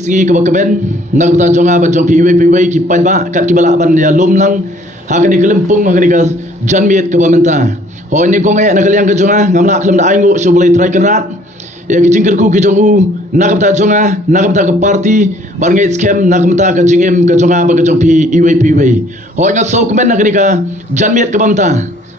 Segi kebakemen nak ta jonga ba jong piwe ki panba kat ki bala ban ya lum nang hakani kelempung hakani ka janmiet ke bamenta ho ni kong nak liang ke jonga ngamla klem da aingo so boleh try kerat ya ki jingker ku ki jongu nak ta jonga nak ta ke party bar ngai scam nak ta ka jingem ke jonga ba ke jong piwe ho nga so kemen hakani ka janmiet ke bamenta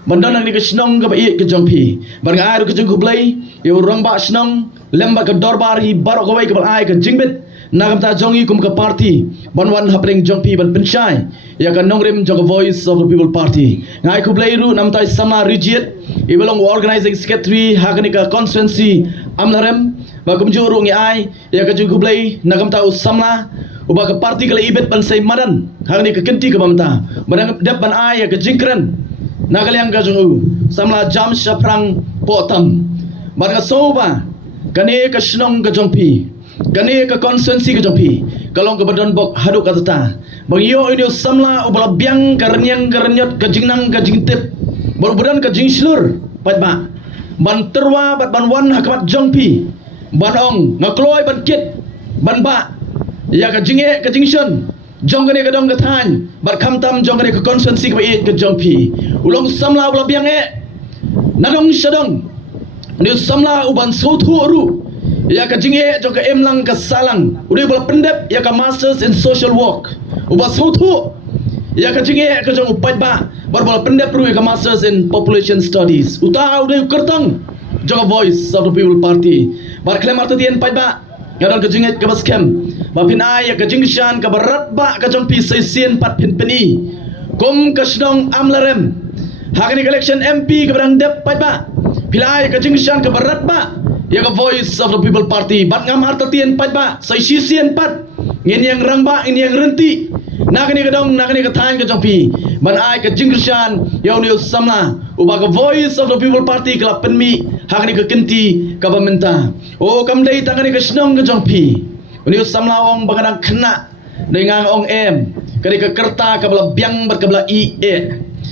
bandon nak ni ke snong ke ba i ke jong pi bar ngai aru ke jong ku blai yo rong ba snong lemba ke dorbar hi barok ko wai ke bal ai ke jingbet Nagam ta jongi kum ka party banwan hapring jongpi ban penchai ya kan nongrim jong voice of the people party ngai ku blairu nam tai sama rigid ibelong organizing secretary hakani ka constituency amlarem ba kum juru ngi ai ya ka jong ku blai nagam ta usamla uba ka party kala ibet ban sai madan hakani ka kenti ka bamta badang dep ban ai ya ka jingkran nagalyang ka jong samla jam shaprang potam barga soba kane ka shnong ka jongpi Gani ke konsensi ke jopi kalau ke badan bok haduk kata ta bang yo ini samla ubala biang karenyang karenyot ke jingnang ke jingtip badan ke jingslur pat ba ban terwa bat ban wan hakamat jongpi ban ong ngakloi ban kit ban ba ya ke jinge ke jingshon jong gani ke dong ke than bat khamtam jong gani ke konsensi ke jongpi ulong samla ubala biang nadong shadong ni samla uban sotu ru ya ka jinge jo ka emlang ka salang udah bola pendep ya ka masters in social work uba sautu ya ka jinge ka jong upat ba bar bola pendep ru ya ka masters in population studies uta udah kertang jo ka voice of the people party bar klem arta tien pat ba ya don ka jinge ka baskem ba pin ai ya ka jingshan ka barat ba ka jong pi sesien pat pin peni kum ka shnong amlarem hakani election mp ka barang dep pat ba pilai ka jingshan ka barat ba ya ka voice of the people party bat ngam harta tien pat ba sai sisien pat ngin yang rang ba ini yang renti nakani ka dong nakani ka than ka jongpi ban ai ka jingrshan ya uni samla uba ka voice of the people party kala penmi hakani ka kenti ka bamenta o kam dei tangani ka snong ka jongpi uni samla ong bangadang kena dengan ong em kani ka kerta ka bala biang ber ka bala i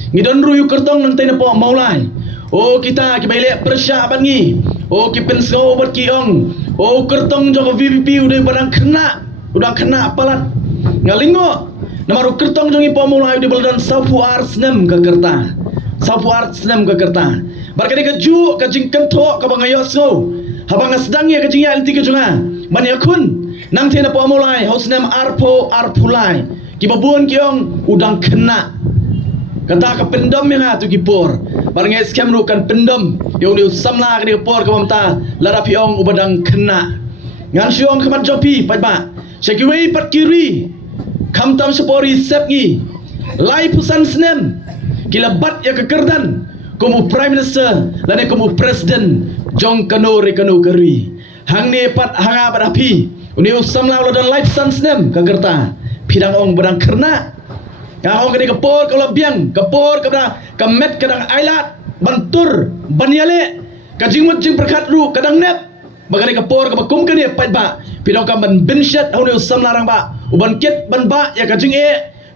ngidon ruyu kertong nang tena po maulai o kita ki baile persya bangi o ki pensau ber ki ong o kertong jo VVP udah barang kena palat ngalingo namaru kertong jongi pomulai udah baladan sapu arsnem ka kerta barkani ka ju ka jingkan tho ka bangayos ngo habang asdang ya ka jingya alti ka junga ban yakun nang tena pomulai hosnem arpulai ki babun ki ong udang kena kata ka pendom yang atu kipor barang scam ru kan pendom yang dia samla ka kipor ka mamta larapi ong ubadang kena ngan siong kamat jopi pat ba sekiwei pat kiri kamtam sepori sepngi lai pusan snem kila bat ya kekerdan komu prime minister lane komu president jong kano rekano keri hangne pat hanga barapi uni samla udan lai pusan snem ka kerta pidang ong badang kerna Kau kena kepor kalau biang kepor kadang kemet kadang ailat bantur banyale kajingmut jing perkat ru kadang nep bagani kepor ke bakum kene pat ba pidau ka ban binshat hunu sam larang ba uban kit ban ba ya kajing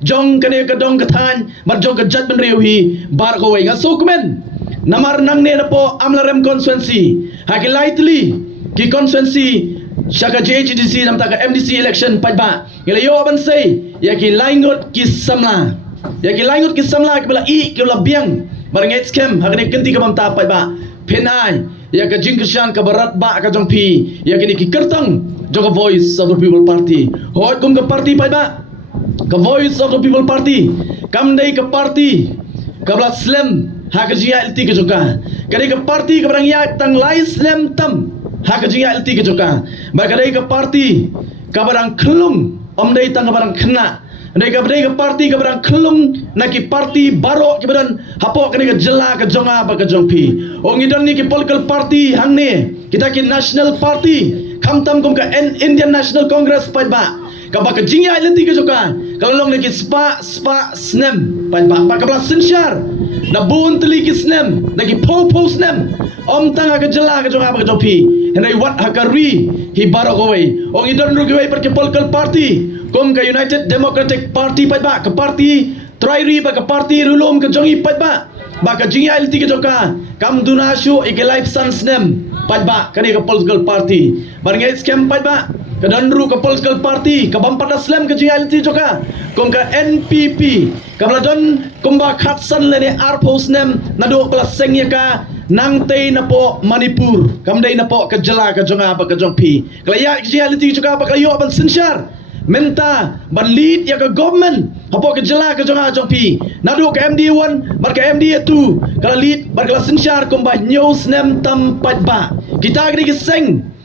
jong kene ka dong kathan mat jong ka jat ban reuhi bar ko wenga so kumen namar nang ne po amlarem constituency haki lightly ki constituency Shaka JHDC nam taka MDC election pat ba ngela yo ban sei ya ki laingot ki samla ki bala i ki la biang barang scam hakane kenti ka mamta pat ba penai ya ka jingkishan ka barat ba ka jongpi ya ki kertang joga voice of the people party hot kum ka party pat ba ka voice of the people party kam dei ka party ka bala slam hakajia ilti ka joka kare ka party ka barang ya tang lai slam tam hak jinga alti ke joka bakadai ke party kabarang kelung omdai tang kabarang kena ndai ka party kabarang kelung naki party baro ke badan hapo kene ke jela ke jonga ba ke jongpi ongidon ni ke political party hangne kita ke national party kamtam kum ka Indian National Congress pat ba ka ba ke jinga alti ke joka kalau long naki spa snem pat ba ka bla sinshar na bun teli ke snem naki po snem om tanga ke jela ke jonga ba ke jongpi henai wat hakari hi barokoi ong idon rugiwai per ke political party kom ka United Democratic Party pat ba ke party trairi ba ke party rulum ke jongi pat ba ka jingi alti ke joka kam dunashu ike life sans nem pat ba kani ke political party barngai scam pat ba Kadandru ke political party, ke Bampat Aslam ke JLT juga, kong ke NPP, ke Bladon kumba khatsan lene arpos nem nado pelaseng ya ka nang tei na po Manipur, kamdai na po ke jela ke jonga apa ke jongpi. Kelaya JLT juga apa kelayo ban sinsyar. Menta ban lead ya ke government hapo ke jela ke jonga jongpi. Nado ke MD1, bar ke MD2, kala lead bar kala sinsyar kumba news nem tampat ba. Kita kini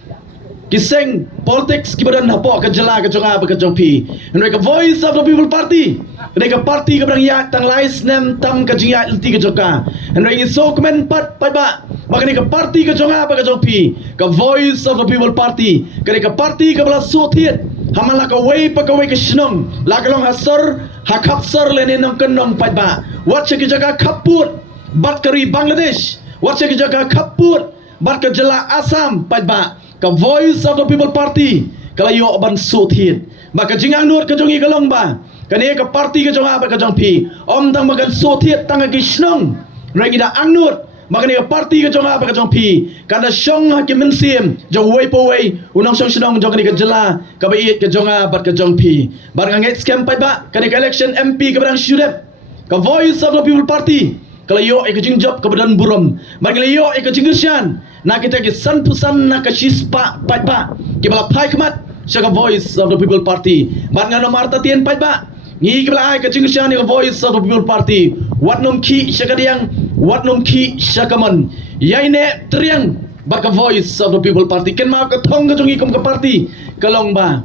Kiseng politics kibadan hapo ke jela ke jonga ke jongpi. Mereka voice of the people party. Mereka parti ke berang yak tang lais nem tam ke jinga ilti ke joka. Mereka so komen pat ba. Maka mereka parti ke jonga ke jongpi. Ke voice of the people party. Mereka parti ke belas sotiet. Hamala ke way pa ke way ke shnong. Lakalong hasor hakapsor lene nong kenong pat ba. Wat ke jaga kaput bat keri Bangladesh. Wat ke jaga kaput bat ke jela Assam pat ba. Ke voice of the people party kalayo ban sotiet. Maka jingang nur ke jongi kalong ba. Kani ke parti ke jonga ba ke jongpi. Om tang magan sotiet tang ke shnong. Rengi da angnut. Maka ni ke parti ke jonga ba ke jongpi. Kada syong hakim mensim jong way po way unang syong shnong jong ni ke jela ke bait ke jonga ba ke jongpi. Barang ngait scam pa ba kani ke election MP ke barang syudep. Ke voice of the people party kalayo ke jingjop ke badan burom. Maka layo ke jingusyan. Na kita ke san pusan na ke shispa pa ba. Ke bala pai kemat syaka voice of the people party. Barang no marta tien pa ba. Ni ke bala ai ke jingusyan ke voice of the people party. Wat nom ki syaka diang, wat nom ki syaka man. Yaine triang ba ke voice of the people party. Ken ma ke thong ke jongi kom ke party. Kalong ba.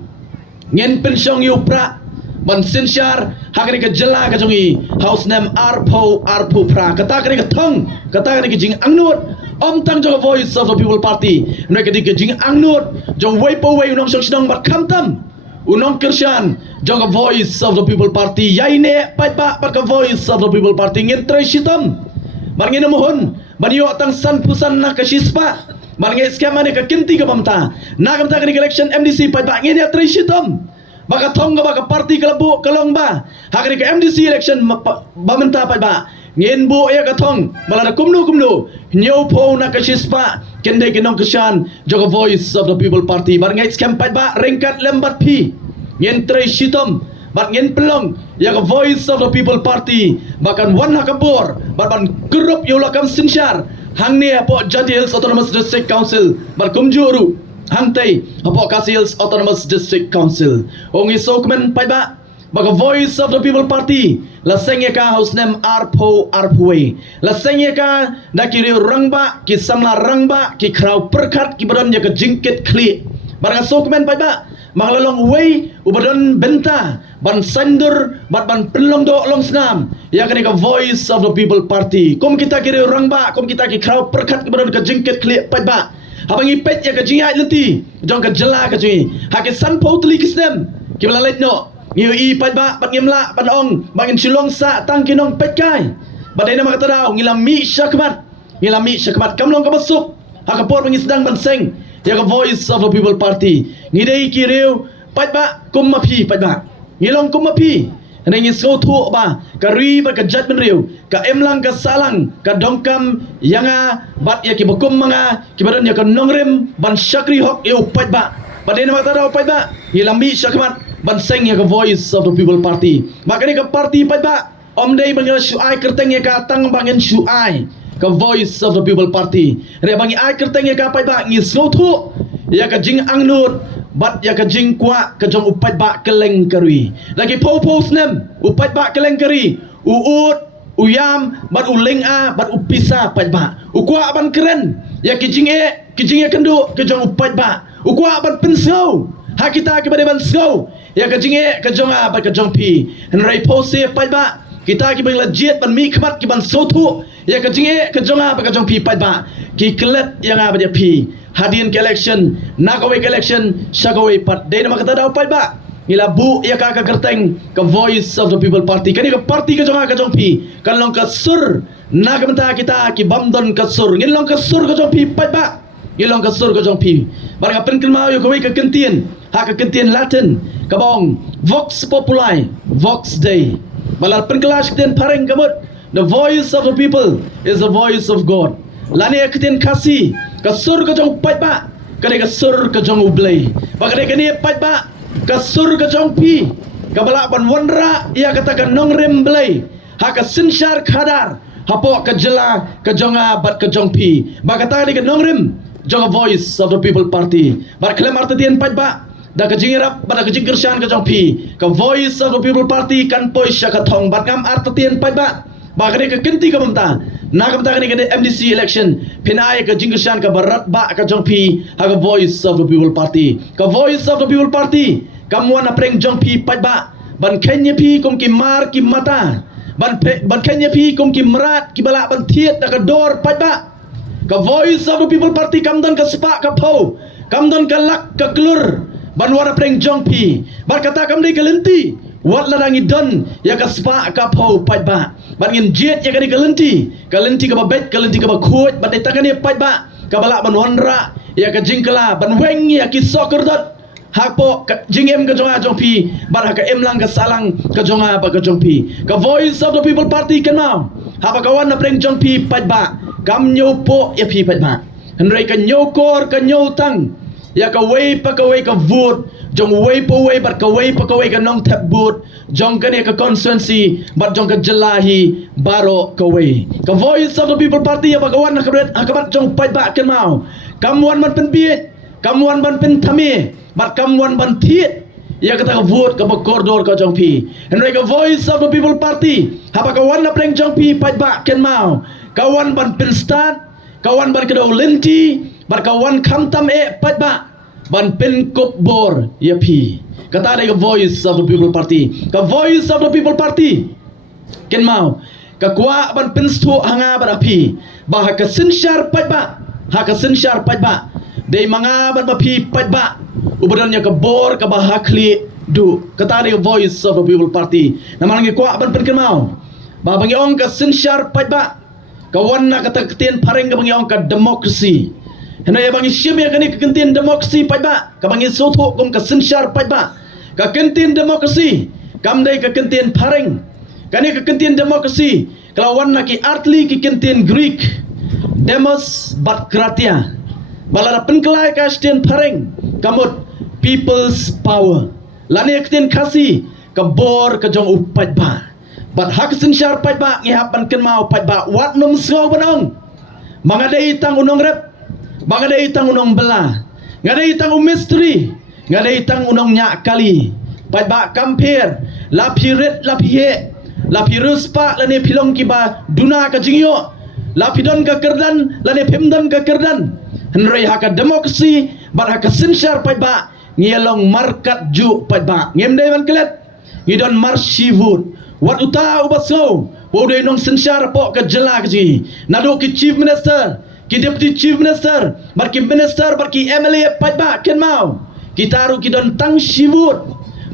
Ngen pensyong yu pra ban sinsyar hakani ke jela ke jongi house name arpo pra kata kani ke thong kata kani ke jing angnut om tang jong voice of the people party mereka di ke jing angnut jong way po way unong syong bat kamtam unong kirsyan jong voice of the people party yaine pat ba ke voice of the people party ngin tre sitom bar ngin mohon banyo tang san pusan na ke shispa bar ngin skema ne ke kinti ke mamta na kamta kani election MDC pat ba ngin ya tre sitom. Baka thong baka parti kalabu kalong ba hakani ke MDC election bamenta pa ba ngin bu ya ka thong bala kumnu nyo po na ka shispa kende kinong kasyan joga voice of the people party bar ngait scam pa ba ringkat lembat pi ngin tre sitom bar ngin pelong ya ka voice of the people party bakan wan hakabor ban grup yola kam sinsyar hangni apo Jati Hills Autonomous District Council bar kumjuru Hantai apo Kasils Autonomous District Council. Ongi sokmen pa ba baga voice of the people party la sengye ka house name arpoi la sengye ka na ki rangba ki samla rangba ki kraw perkat ki badan ya ka jingket kli barang sokmen pa ba maglalong way ubadon benta ban sandur ban pelong do long snam ya ka voice of the people party kom kita ki rangba kom kita ki kraw perkat ki badan ka jingket kli pa ba habang ipet ya ke jingai lenti jong ke jela ke jingi ha ke san potli kisnem ki bala let no ngiu i pat ba pat ngimla pan ong bangin silong sa tang kinong pet kai badai nama kata daw ngilami syakmat kamlong ka basuk ha ka por bangi sedang banseng ya ke voice of the people party ngidei ki reu pat ba kumapi pat ba ngilong kumapi Nengi so tu ba kari ba ka judgment riu ka emlang ka salang ka dongkam yanga bat ya ki bokum manga ki badan ya ka nongrem ban syakri hok eu pat ba badai nama kata pat ba ngilambi syakmat ban seng ya ka voice of the people party makani ka party pat ba om dei bangil syuai kerteng ya ka tang bangin syuai ka voice of the people party re bangi ai kerteng ya ka pat ba ngi so tu ya ka jing angnut bat ya ka jing kwa ka jong upat ba keleng kari lagi pos nem upat ba keleng kari uut uyam bat uleng a bat upisa pat ba ukwa ban keren ya ki jing e kendu ka jong upat ba ukwa ban pensau ha kita ki ban sau ya ka jing e ka jong a bat ka jong pi rai pos e pat ba kita ki bang legit ban mi khamat ki ban sotu ya ka jing e ka jong a bat ka jong pi pat ba ki klet yang a ba dia pi hadian ke election nakaway ke election syakaway pat day na makata daw pa ba ngila bu ya ka kerteng ke voice of the people party kani ke party ke jong pi kanlong ka sur nagamta kita ki bamdon ka sur ngilong ka sur ke jong pi pat ba ngilong ka sur ke jong pi barang pen kelmau yo kaway ka kentien ha ka kentien latin kabong vox populi vox day balal pen kelas kentien pareng kamut the voice of the people is the voice of God lani kentien kasih kasur ka jong pat ba kani ka sur ka jong ublay bakani kani pat ba ka sur ka jong pi ka bala ban wanra ia kata ka nong rem blay ha ka sinshar khadar hapo ka jela ka jonga bat ka jong pi ba kata ni ka nong rem jong voice of the people party bar klem artien pat ba da ka jingirap ba da ka jingkershan ka jong pi ka voice of the people party kan poi sha ka thong bat ngam artien pat ba ba kani ka kinti ka mamta na ka kani ka MDC election pinai ka jingkershan ka barat ba ka jong pi ha ka voice of the people party ka voice of the people party kamuan apreng jong pi pat ba ban kenya pi kum ki mar ki mata ban kenya pi kum ki merat ki bala ban thiet da ka dor pat ba ka voice of the people party kam don ka spa ka pho kam don ka lak ka klur ban wara preng jong pi bar kata kam dei ka lenti wat la dangi don ya ka spa ka pho pat ba ban ngin jet ya ka dei ka lenti ka ba bet ka lenti ka ba khut ban dei takani pat ba ka bala ban wanra ya ka jingkala ban weng ya ki soccer dot hapo jingem ka jonga jong pi bar ha ka emlang ka salang ka jonga ba ka jong pi ka voice of the people party kan mau ha ba kawan na preng jong pi pat ba kam nyo po ya pi pat ba henry ka nyo kor ka nyo tang ya ka wei pa ka wei ka vote jong wei po wei bat ka wei pa ka wei ka nong tap boot jong ka ne ka constituency bat jong ka jelahi baro ka wei ka voice of the people party ya ba kawan na kabret akabat jong pat ba kan mau kamwan man pen biet kamwan ban pen thame bat kamwan ban thiet ya kata ka vote ka ba koridor ka jong pi henry ka voice of the people party ha ba kawan na preng jong pi pat ba kan mau kawan ban pen start kawan ban kedau lenti bar kawan khamtam pat ba ban pen kop bor ya pi kata ada ka voice of the people party ka voice of the people party ken mau ka kwa ban pen stu hanga bar api ba ha ka sinshar pat ba ha ka sinshar pat ba dei manga ban ba pi pat ba ubadannya ka bor ka ba hakli du kata ada ka voice of the people party namangi kwa ban pen ken mau ba bangi ong ka sinshar pat ba kawan na kata ketien pareng ka bangi ong ka demokrasi hena ya bangi syem ya kani kentien demokrasi pat ba ka bangi soto kum ka sinshar pat ba ka kentien demokrasi kam dai ka kentien pareng kani ka kentien demokrasi kelawan na ki artli ki kentien greek demos bat kratia balara penkelai ka stien pareng kamut people's power lani kentien kasi ka bor ka jong upat ba bat hak sinshar pat ba ngihapan ken mau pat ba wat num sgau banong mangadai tang unong rep mangadai tang unong bela ngadai tang misteri ngadai tang unong nyak kali pat ba kampir la piret la pie la pirus pa lani pilong ki ba duna ka jingyo la pidon ka kerdan lani pimdan ka kerdan henry hak demokrasi bat hak sinshar pat ba ngielong markat ju pat ba ngemdai man kelet ngidon marshivut wat uta ubaso wodai nong sinshar po ka jela ji nado ki chief minister ki deputy chief minister bar ki minister bar ki MLA pat ba ken mau kitaru ki don tang shivut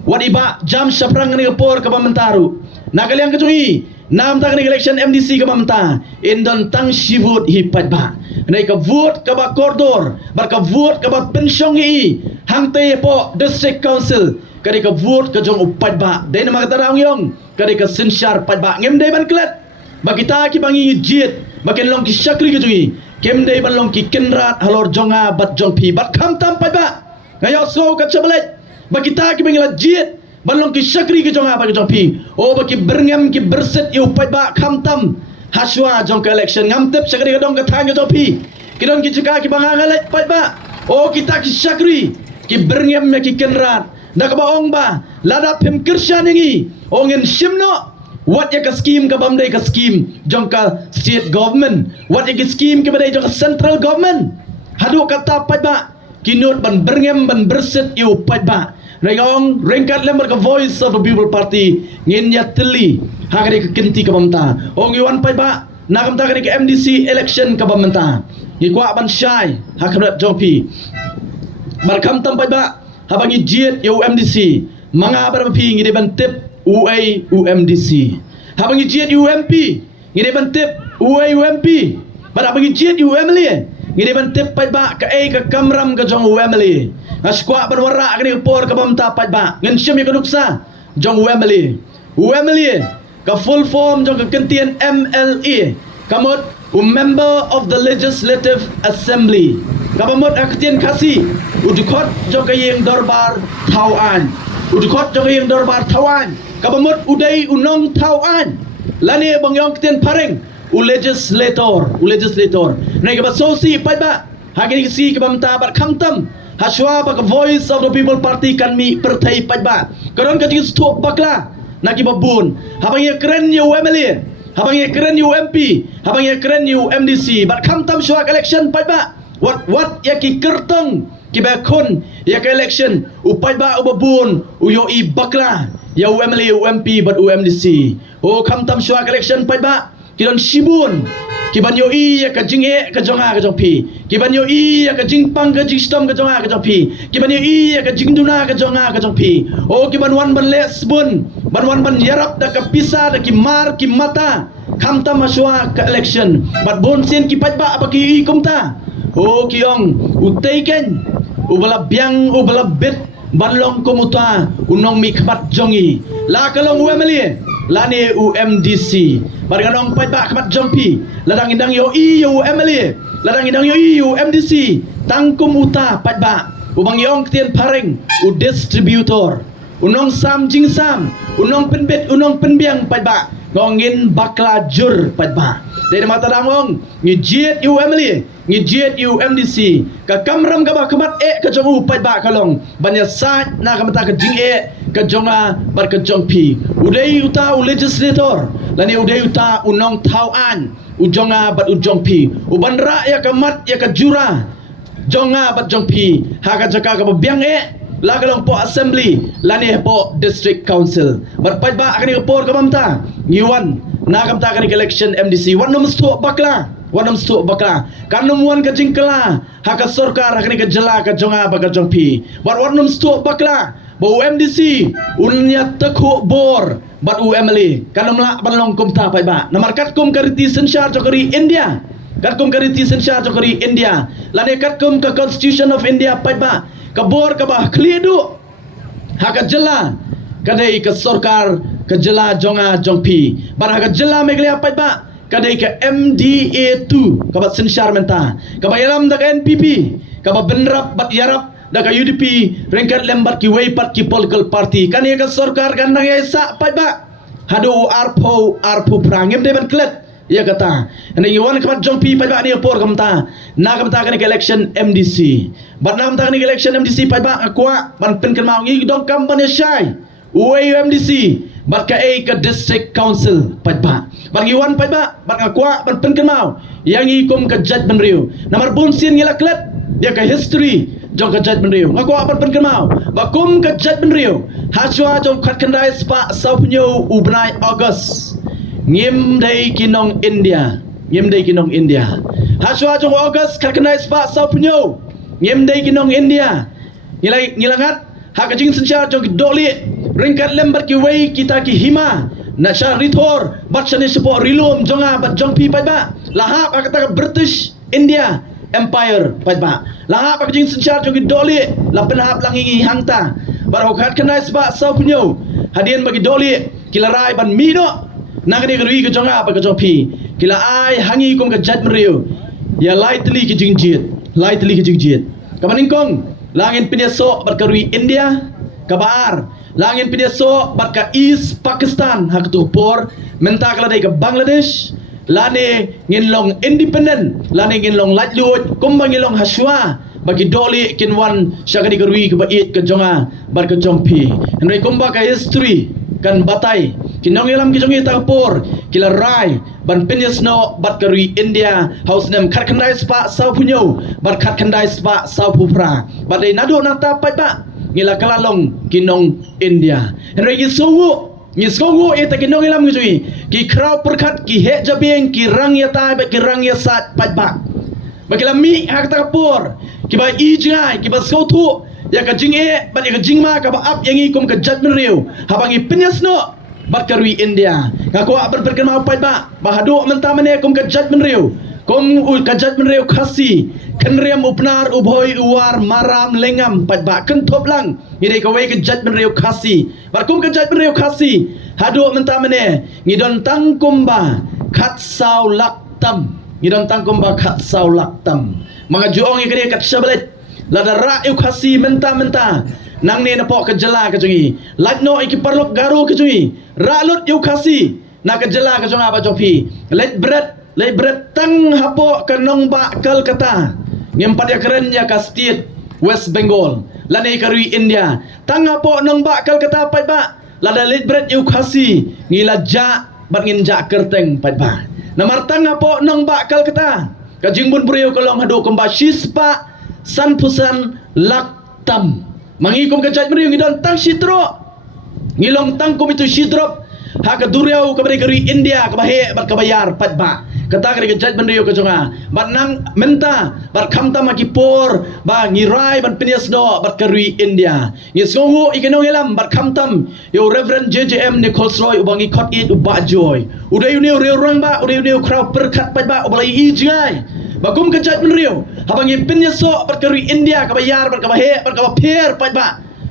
wat iba jam saprang ni por ka mentaru nagaliang kejui nam tak ni election MDC ka mamta indon tang shivut hi pat ba nai ka vote ka ba koridor bar ka vote ka ba pensiong hi hangte po district council kadi ka vote ka jong upat ba dai na magtarang yong kadi ka sinshar pat ba ngem dai ban klet bagita ki bangi jit bakin long ki shakri ka jungi kem dai ban long ki kenrat halor jonga bat jong pi bat kham tam pat ba ngayo so ka chabalet bagita ki bangi la jit ban long ki shakri ka jonga bat jong pi o baki berngem ki berset yu pat ba kham tam haswa jong ka election ngam tep shakri ka dong ka thang ka jong pi ki don ki chika ki banga ngalet pat ba o kita ki shakri ki berngem me ki kenrat dak baong ba lada pem kirshan ngi ongin shimno what ya ka scheme ka bamdai ka scheme jongka state government what ya ka scheme ka badai jongka central government hadu kata pat ba kinot ban berngem ban berset yu pat ba rengong rengkat lembar ka voice of the people party ngin ya teli hagari ka kinti ka bamta ong yuan pat ba nakam ta ka MDC election ka bamta ngi kwa ban shai hakrat jongpi barkam tam pat ba habangi jiet UMDC manga barapi ngi de bantep UMDC habangi jiet UMP ngi de bantep UMP barabangi jiet UMLE ngi de bantep pat ba ka ka kamram ka jong UMLE askwa barwara ka ni por ka bamta pat ba ngen syem ka duksa jong UMLE ka full form jong ka kentien MLA kamot member of the Legislative Assembly kabamot aktian kasi udukot jokayeng dorbar tauan udukot jokayeng dorbar tauan kabamot uday unong tauan lani bangyong ktian pareng legislator nay kabasosi padba hagini si kabamta bar kangtam haswa bak voice of the people party kan mi pertai padba karon ka jing stop bakla nakibabun habang ye keren ye UMLA habang ye keren ye MP habang ye keren ye MDC bar kangtam shwa election padba what ya ki kerteng ki bakon ya ke election upai ba ubabun uyo i bakla ya UMLA UMP but UMDC o kangtam shwa election padba kidan sibun kiban yo i ya ka jing e ka jonga ka jongpi kiban yo i ya ka jing pang ka jing stom ka jonga ka jongpi kiban yo i ya ka jing duna ka jonga ka jongpi o kiban wan ban les bun ban yarap da ka pisa da ki mar ki mata kamta maswa ka election bat bon sen ki patba apa ki i kumta o kiong utaiken ubala biang ubala bet banlong komuta unong mi khabat jongi la kalong UMLA lani UMDC barganong patba khabat jongpi ladang indang yo i UMLA ladang indang yo i UMDC tangkum uta patba ubang yong tien pareng u distributor unong sam jing sam unong penbet unong penbiang patba ngongin bakla jur patba dari mata dangong ngijiet UMLA ngijiet UMDC ka kamram ka ba kamat ka jong patba kalong banya sat na kamata ka jing ka jonga bar ka jong pi udai uta u legislator lani udai uta unong tauan ujonga bat ujong pi ubanra ya kamat ya ka jura jonga bat jong pi ha ka jaka ka biang lagalong po assembly lani po district council bat patba akani por ka mamta ngiwan na kamta kani election MDC wanum stu bakla kanum wan ka jingkala haka sorkar akani ka jela ka jonga ba ka jong pi bat wanum stu bakla bo MDC unya takhu bor bat UMLA kanum la banlong kumta patba namarkat kum kariti sensar jokari India kat kum kariti sensar jokari India lani kat kum ka constitution of India patba kabor ka bah klidu haka jela kadai ka sorkar ka jela jonga jongpi bar haka jela meglia patba kadai ka MDA2 ka bat sensar menta ka bayalam da ka NPP ka ba benrap bat yarap da ka UDP rengkat lembat ki weipat ki political party kan ka sorkar kan nang sa patba hadu arpo prangem de ban klet ya kata ane yuan kamat jongpi patba ni por kamta na kamta kan election MDC bat na kamta kan election MDC patba akwa ban pen kan mau ngi dong kam ban shai UMDC bat ka ka district council patba bat yuan patba bat akwa ban pen kan mau yang ngi kum ka judge ban riu namar bun sin ngila klet dia ka history jong ka judge ban riu akwa ban pen kan mau bakum ka judge ban riu hachwa jong khat kandai spa saupnyo ubnai August ngim dai kinong India haswa jong August kalkanai spa saupnyo ngim dai kinong India ngilangat haka jing sencha jong doli ringkat lembar ki wei kita ki hima na sha rithor bat chane sepo rilum jonga bat jong pi patba lahap akata British India Empire patba lahap ak jing sencha jong doli lapen hap langi hangta bar hokat kanai spa saupnyo hadian bagi doli kilarai ban mino nagani gari ke jonga apa ke jopi kila ai hangi kum ke jat meriu ya lightly ke jingjit kabaning kong langin pinyaso bat karui India kabar langin pinyaso bat ka East Pakistan hak tu por menta kala dai ke Bangladesh lane nginlong independent lane nginlong lajlut kum bangilong haswa bagi doli kinwan syakadi garui ke bait ke jonga bat ke jompi henry kumba ka history kan batai kinong ilam kijongi takpor kila rai ban pinyas no bat karui India house nem khandai spa sau punyo bat khandai spa sau pupra bat dei nado nata patba ngila kalalong kinong India henry ngisongu eta kinong ilam kijongi ki kraw perkat ki he jabeng ki rang ya tai ki rang ya sat patba bakila mi hak takpor ki ba i jingai ki ba sautu ya ka jing bat ya ka jing ma ka ba up yangi kum ka judgment riu habangi pinyas no bat karui India ngaku berperken mau patba bahadu menta mane kum ka judgment riu kum ka judgment riu khasi kenriam upnar ubhoi uwar maram lengam patba kentop lang ngide ka wei ka judgment riu khasi bar kum ka judgment riu khasi hadu menta mane ngidon tangkum ba khat sau laktam ngidon tangkum bakat saulak tam mga juong ikani kat syabalet lada ra yu khasi menta nang ne napok ke jela ke jungi lat no iki parlok garu ke jungi ra lut yu khasi na ke jela ke junga ba jopi let bread tang hapo ke nong ba kal kata ngem pada keren ya ka state West Bengal lane karui India tang hapo nong ba kal kata pai ba lada let bread yu khasi ngila ja bat ngin ja kerteng pai ba namar tang hapo nong ba kal kata ka jingbun brio kolong hadu kemba shispa san pusan lak tam mangikum ke jaj brio ngidon tang sitro ngilong tang kum itu sidrop ha ka duriau ka bari karui India ka bahe bat ka bayar pai ba kata kali kejat bendrio ke jonga bat nang menta bat khamta maki por ba ngirai bat penias do bat karui India ngi songu ikenong elam bat khamtam yo Reverend JJM Nichols Roy ubangi khot it uba joy udai uneu reu rang ba udai uneu kraw perkat pat ba ubalai i jingai bakum kejat bendrio habangi penias so bat karui India ka bayar bat ka bahe bat ka pher pat ba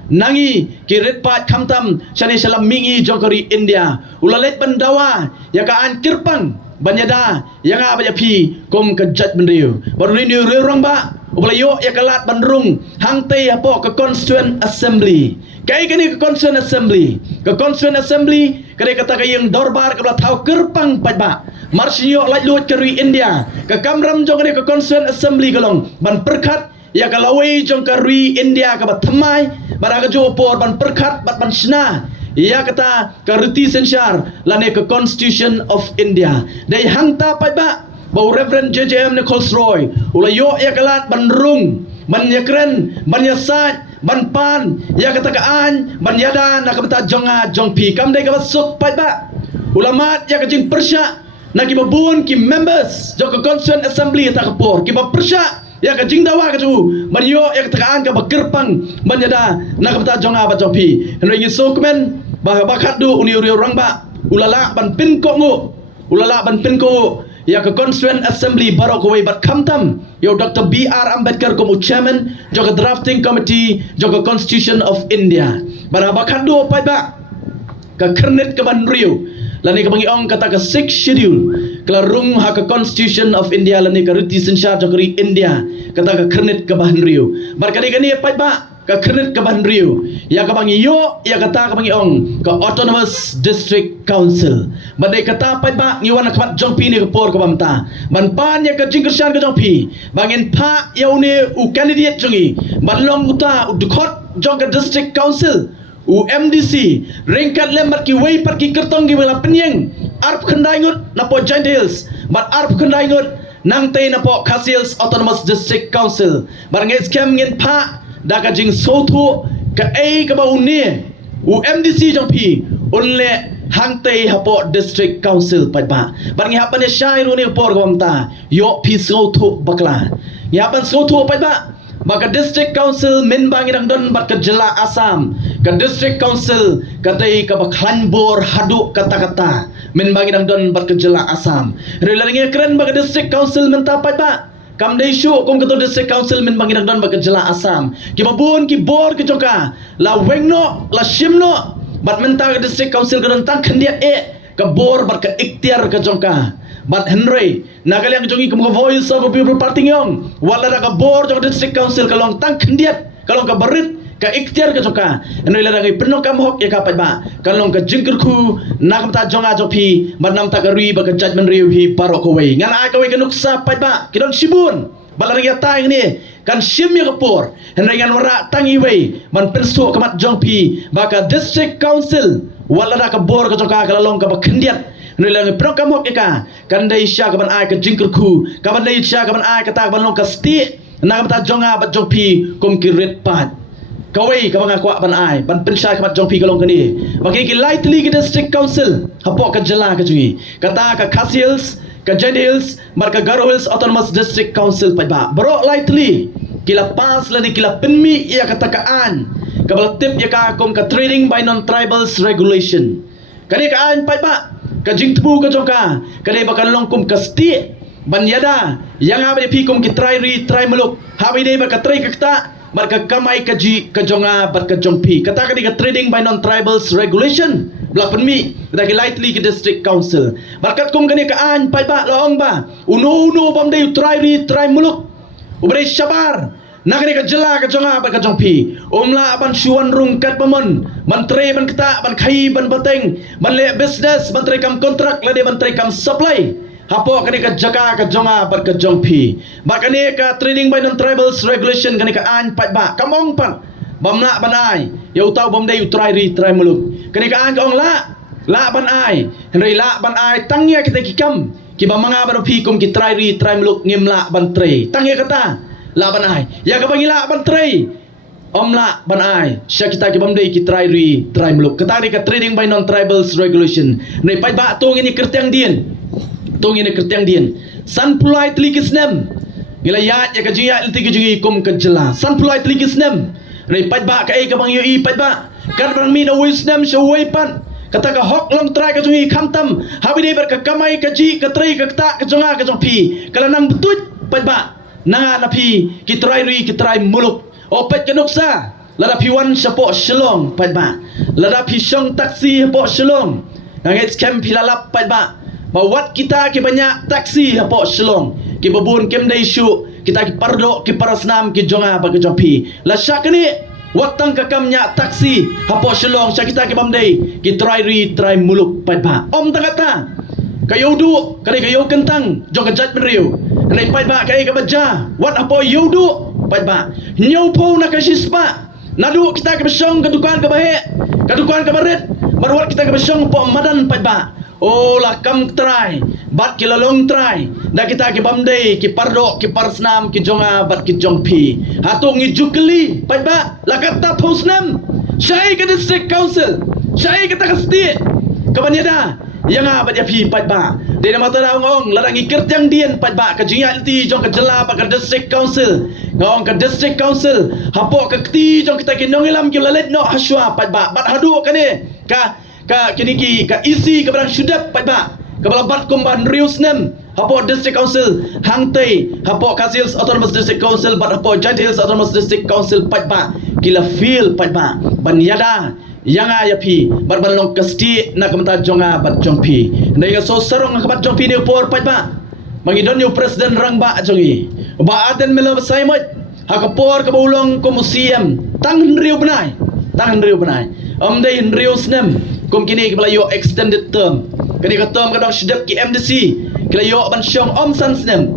nangi kirit pat khamtam shani salam mingi jokari India ulalet bandawa ya ka an kirpang banyada yang apa ya pi kom kejat bendrio baru ni rong ba ubalayo ya kalat bandrung hang tei apa ke constituent assembly kai kini ke constituent assembly kare kata ka yang dorbar ke tau kerpang pat ba marsio laj lut ke rui India ke kamram jong ke constituent assembly kalong ban perkat ya kalawai jong ke rui India ke bat thamai baraga jo por ban perkat bat ban sna ia kata karuti sensyar lane ke Constitution of India dai hangta pai ba bau Reverend JJM Nichols Roy ulayo ia kalat bandrung ban yakren ban yasat ban pan ia kata kaan ban yada nak kata jonga jongpi kam dai ka sok pai ba ulamat ia kajing persya nak ki babun ki members jok Constituent Assembly ta kapor ki ba persya ya ka jingdawa ka tu banyo ya ka takaan ka bakirpang banyada nak kata jonga ba jopi hendo ngi sokmen bah bakat du uni rang ba ulala ban pin ko ngo ulala ban pin ko ya ka Constituent Assembly baro ko bat khamtam yo Dr. BR Ambedkar ko chairman joka drafting committee joka Constitution of India bara bakat du pai ba ka kernet ka ban rio lani ka bangiong kata ka 6 schedule klarung ha ka Constitution of India lani ka riti sensyar jokari India kata ka kernet ka ban rio bar kani kani pai ba ka kernet ka ban rio ya ka bangi yo ya kata ka bangiong ka Autonomous District Council badai kata pai ba ngiwan ka jongpi ni ka por ka bamta ban pan ya ka jingkersan ka jongpi bangin pa yaune u candidate jongi balong uta udkhot jong ka District Council UMDC ringkat lembat ki wei par ki kertong ki wala penyeng arp khandai ngut napo Giant Hills bat arp khandai ngut nang te napo Khas Hills Autonomous District Council bar nge scam ngin pha da ka jing sotu ka ai ka ba unne UMDC jong pi unle hang te hapo District Council pat ba bar nge hapan shai ru ni por gomta yo pi sotu bakla ya ban sotu pat ba maka District Council min bangi dang don bat ke jela Assam ke District Council katai ka bakhlan bor hadu kata-kata min bangi dang don bat ke jela Assam relangi keren baka District Council menta pat ba kam dei shu kum ketu District Council min bangi dang don bat ke jela Assam ki babun ki bor ke joka la wengno la shimno bat menta ke District Council ka don tang khandiat e ka bor bat ke ikhtiar ke joka bat Henry nagaliang jongi kum voice of people party ngong wala ka bor jong District Council kalong tang khandiat kalong ka barit ka ikhtiar ka joka Henry la ngai penok kam hok ya ka pat ba kalong ka jingker khu nak ta jonga jopi bat nam ta ka ri ba ka judgment riu hi paro ko wei ngan ai ka wei ka nuksa pat ba kidon sibun balar ya ta ni kan shim ya kapor Henry ngan wara tangi wei man penso kamat jongpi ba ka District Council wala ka bor ka joka kalong ka ba khandiat nilang program hok eka kandai sya kaban ai ka jingker khu kaban dai sya kaban ai kata kaban long ka sti na kata jonga bat jongpi kum ki red pat kawai kaban akwa ban ai ban pensya kabat jongpi kalong kani bagi ki lightly ki District Council hapo ka jela ka jungi kata ka Khas Hills ka Giant Hills mar ka Garo Hills Autonomous District Council pat ba bro lightly kila pas lani kila penmi ya kata kaan kabal tip ya ka kum ka trading by non tribals regulation kani kaan pat ba ka jingtbu ka jongka kadai bakal longkum ka sti banyada yang apa pi kum ki try muluk habi dei ba ka try ka bar ka kamai ka ji ka jonga bar ka jongpi kata ka trading by non tribals regulation belapan mi kita lightly ke district council berkat kum kani ka an pai ba laong ba uno pam dei try muluk ubrai sabar nakani ka jela ka jonga ba ka jong pi umla ban shuan rung kat pamon menteri ban kata ban khai ban bateng ban le business ban trai kam kontrak la de ban trai kam supply hapo kani ka jaga ka jonga bar ka jong pi ba kani ka trading by non tribals regulation kani ka an pai ba kamong pan bamla banai yau tau bam dei try muluk kani ka an ka ong la ban ai henry la ban ai tangya kita kikam ki ba manga ban pi kum ki try muluk ngim la ban trai tangya kata la ban ai ya ka bangila ban trai omla ban ai sya kita ki bam dei ki try muluk kata ni ka trading by non tribals regulation nei pai ba tong ini kertiang dien san pulai tlikisnem gila ya ka jiya ilti ki jungi kum ka jela san pulai tlikisnem nei pai ba ka ka bang yu pai ba kan bang mi na wisdom sya pan kata ka hok long try ka jungi khamtam habi dei ber ka kamai ka ji ka trai ka ta ka jonga ka jong pi kala nang betut pai ba nanga na pi ki try muluk opet ka nuksa lada pi wan sapo shalong pai ba lada pi shong taksi hapo shalong ngait scam pilalap pai ba bawat kita ki banyak taksi hapo shalong ki babun kem dai shu kita ki pardo ki parasnam ki jonga ba ka jong pi la syakni watang ka kamnya taksi hapo shalong sya kita ki bamdai ki try muluk pai ba om tangata kayo du kali kayo kentang jong ka jat meriu nei pai ba kai ka baja wat apo yo du pai ba nyau po na ka sispa nadu kita ka besong ka dukan ka bahe ka dukan ka baret barwat kita ka besong po madan pai ba olah kam try bat ki lalong try da kita ki bamdai ki pardo ki parsnam ki jonga bat ki jongpi hatung ngi jukli pai ba la kata posnam syai ka district council syai ka ta state ka banyada yang apa dia pi pai ba de mata da ngong la ngi kerjang dien pai ba ka jinga ti jong ka jela ba ka district council ngong ka district council hapo ka ti jong kita ki nongilam ki lalet no haswa pai ba bat hadu ka ni ka kini ki ka isi ka barang syudap pai ba ka balabat kumban rius nem hapo district council hangtai hapo Kasils Autonomous District Council bat hapo Giant Hills Autonomous District Council pai ba kila feel pai ba banyada yang ya pi barbalong kasti na kamta jonga bat jongpi ndai ga so sarong kabat jongpi ni por pai ba mangidon yu president rangba jongi ba aden melo saimot hakapor ka bulong ko museum tang riu benai dei riu snem kum kini kala yo extended term kani ka term kadang sedap ki MDC kala yo ban syong om san snem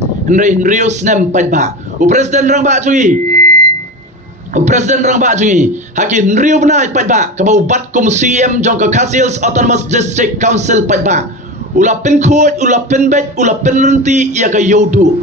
riu snem pai ba u president rangba jongi Presiden rang ba jungi hakin riu benai pai ba ka bau bat kum CM jong ka Kasils Autonomous District Council pai ba ula pen khoj ula pen bet ula pen renti ya ka yodu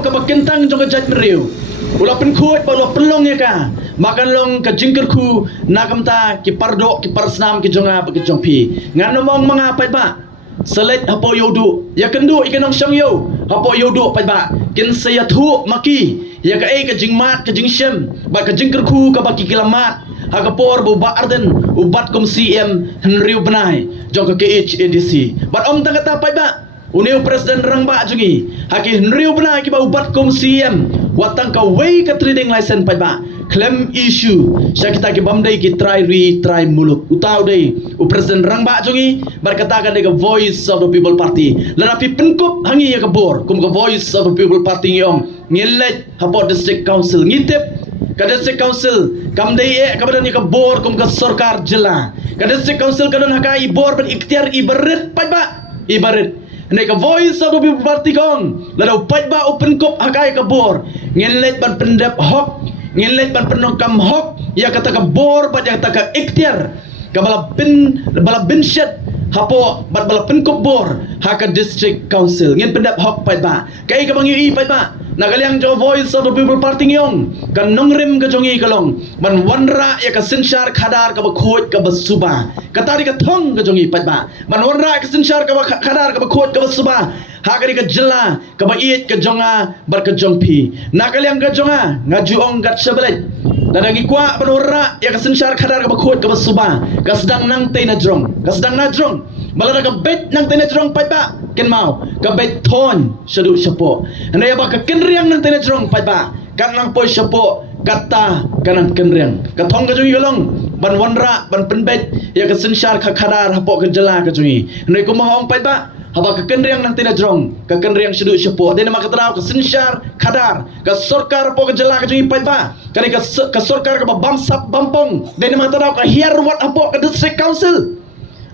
ka bakentang jong ka jat riu ula pen khoj ba ula pelong ya ka makan long ka jingker khu na kamta ki pardo ki parsnam ki jonga ba ki jongpi ngan mong mga pai ba selet hapo yodu ya kendu ikanong syang yo hapo yodu pai ba kin saya thu maki ya ka ka jingmat ka jingshem ba ka jingker khu ka ba ki kilamat ha ka por bu ba arden ubat kum CM henriu benai jong ka KHADC bat om ta kata pai ba uniu president rang ba jungi ha ki henriu benai ki ba ubat kum CM watang ka wei ka trading license pai ba claim issue syakita ki bamdai ki try muluk utau dei u president rang ba jungi berkata kan ka voice of the people party larapi penkup hangi ya ka bor kum ka voice of the people party yong ngelet hapo district council ngitip ka district council kam dei ka badan ka bor kum ka sarkar jela ka district council kadon haka i bor ben ikhtiar ibarat pai ba ibarat nei ka voice of the people party kong ladau pai ba open cup haka ka bor ngelet ban pendap hok ngelet ban penokam hok ya kata ka bor ba ya kata ka ikhtiar ka bala bin shet hapo bala penkup bor haka district council ngen pendap hok pai ba kai ka bang ui pai ba nagaliang jo voice of the people party yong kan nongrim ka jongi kalong ban wanra ya ka sinshar khadar ka ba khoj ka ba suba katari ka thong ka jongi pai ba ban wanra ka sinshar ka ba khadar ka ba khoj ka ba suba hakari ka jela ka ba iet ka jonga bar ka jongpi nagaliang ka jonga ngaju ong gat sabelet dadangi kwa ban wanra ya ka sinshar khadar ka ba khoj ka ba suba ka sedang nang tei na jrong balada ka bet nang tei na jrong pai ba ken mau ka bet thon shadu shapo andai ba ka kenriang nang tei na jrong pai ba kan nang poi shapo kata kanang kenriang ka thong ka jungi galong ban wanra ban penbet ya ke sensyar ka khadar hapok ke jela ke jungi nei ku mahong pai ba haba ke kenriang nang tina jrong ke kenriang sedu sepo de nama katrau ke sensyar khadar ke sarkar hapok ke jela ke jungi pai ba kani ke sarkar ke bamsap bampong de nama katrau ke hiar wat hapok ke district council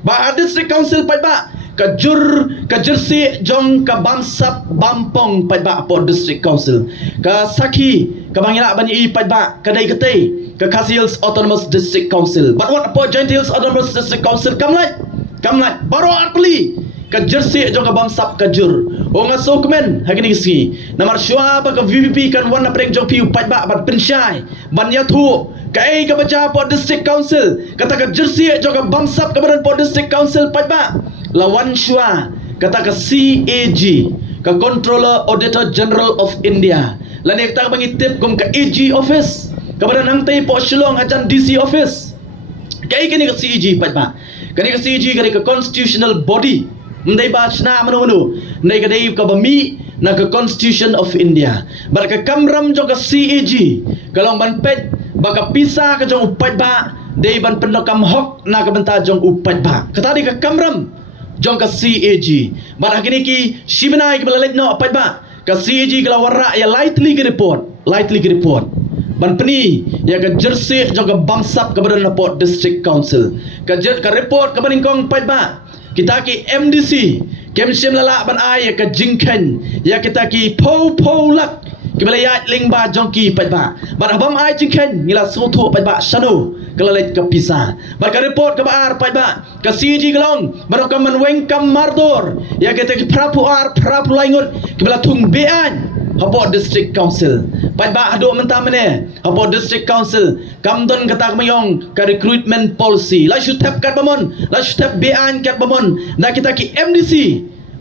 ba district council pai ba kajur kajersi jong ka bamsap bampong pai ba po district council ka saki ka bangila bani i pai ba kadai kete ka Khasi Hills Autonomous District Council but what po Joint Hills Autonomous District Council kamlai baro atli ka jersey jong ka bamsap kajur o nga sokmen hagini si namar shwa ba ka VVP kan wan na preng jong piu pai ba bat pinsyai ban yathu kai ka baca po district council kata ka jersey jong ka bamsap ka badan po district council pai ba lawan shwa kata ka CAG ka Controller Auditor General of India lan kata bangitip kum ka AG office kabadan hang tay po shilong ajan DC office kai kini ka CAG pai ba kani ka CAG kani ka constitutional body ndai ba chna manu ndai ka dai ka bami na ka Constitution of India bar ka kamram jong ka CAG kalong ban pet baka pisa ka jong upat ba dai ban pendokam hok na ka benta jong upat ba kata di ka kamram jong ka CAG bar kini ki shiminai ka balalet no upat ba ka CAG kala warra ya lightly report ban peni ya ka jersey jong ka bamsap ka badan report district council ka report ka baning kong upat ba kita ki MDC kemsim lala ban ai ya ka jingken ya kita ki po lak kibalaya lingba jongki pai ba bar habam ai jingken ngila soto pai ba shanu kalalet ka pisa bar ka report ka bar pai ba ka CG galong bar ka man weng kam mardor ya kita ki prapu laingot kibala tung bean hapo district council pai ba hado menta mene hapo district council kamdon kata mayong ka recruitment policy la should tap kat bamon la should tap bean kat bamon na kita ki MDC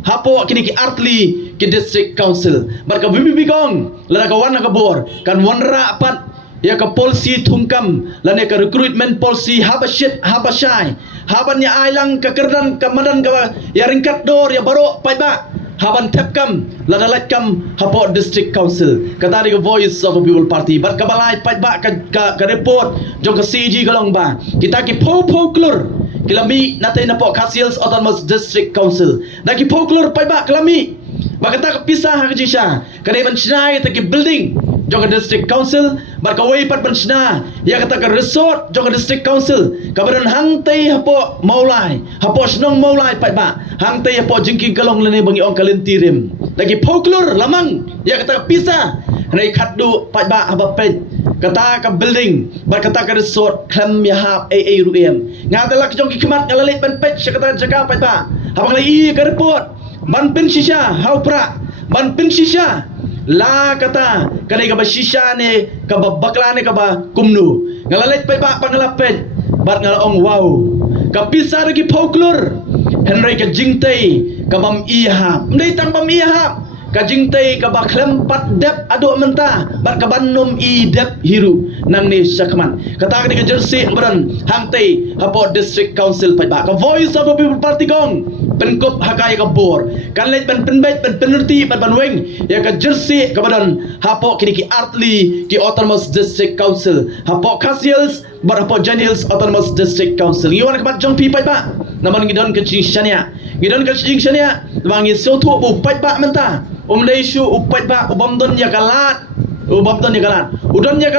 hapo kini ki artli ki district council bar ka VVP kong la ka wan ka bor kan wanra pat ya ka policy thungkam la ne ka recruitment policy habashai habanya ailang ka kerdan ka madan ka ya ringkat dor ya baro pai ba haban tepkam la dalat kam hapo district council kata di voice of the people party bar ka balai pai ba ka report jong ka CG galong ba kita ki po klur kilami natay na po Khasi Hills Autonomous District Council daki folklore pai ba kilami bakata ka pisah ka jisha kadai ban chinai ta ki building jong district council bar ka way pat ban china ya kata ka resort jong district council kabaran hangtai hapo maulai hapo snong maulai pai ba hangtai hapo jingki galong lene bangi ong kalentirim daki folklore lamang ya kata ka pisah nei khatdu pai ba haba pen kata ka building bar kata ka resort klam ya hap ruem ngadalak jong ki khmat ngalalit ban pet kata jaga pai ba habang lai ka report ban pin shisha haupra ban pin shisha la kata kanai ka ba shisha ne ka ba bakla ne ka ba kumnu ngalalit pai ba pangalapet bar ngalaong wow ka pisa ki folklore henry ka jingtai ka bam iha ndai tang bam iha ka jingtai ka ba klem pat dep ado menta bar ka bannum i dep hiru nang ni sakman kata ka jersey baran hangtai hapo district council pai ba ka voice of the people party kong penkop hakai ka bor kan let ban penbet ban penerti ban weng ya ka jersey ka badan hapo kini ki artli ki autonomous district council hapo Khasi Hills bar hapo Joint Hills Autonomous District Council iwan ka jong pi pai ba naman ngidon ka jingshania bangi soto bu pai ba menta leishu upai ba ubamdon ya kalat udon ya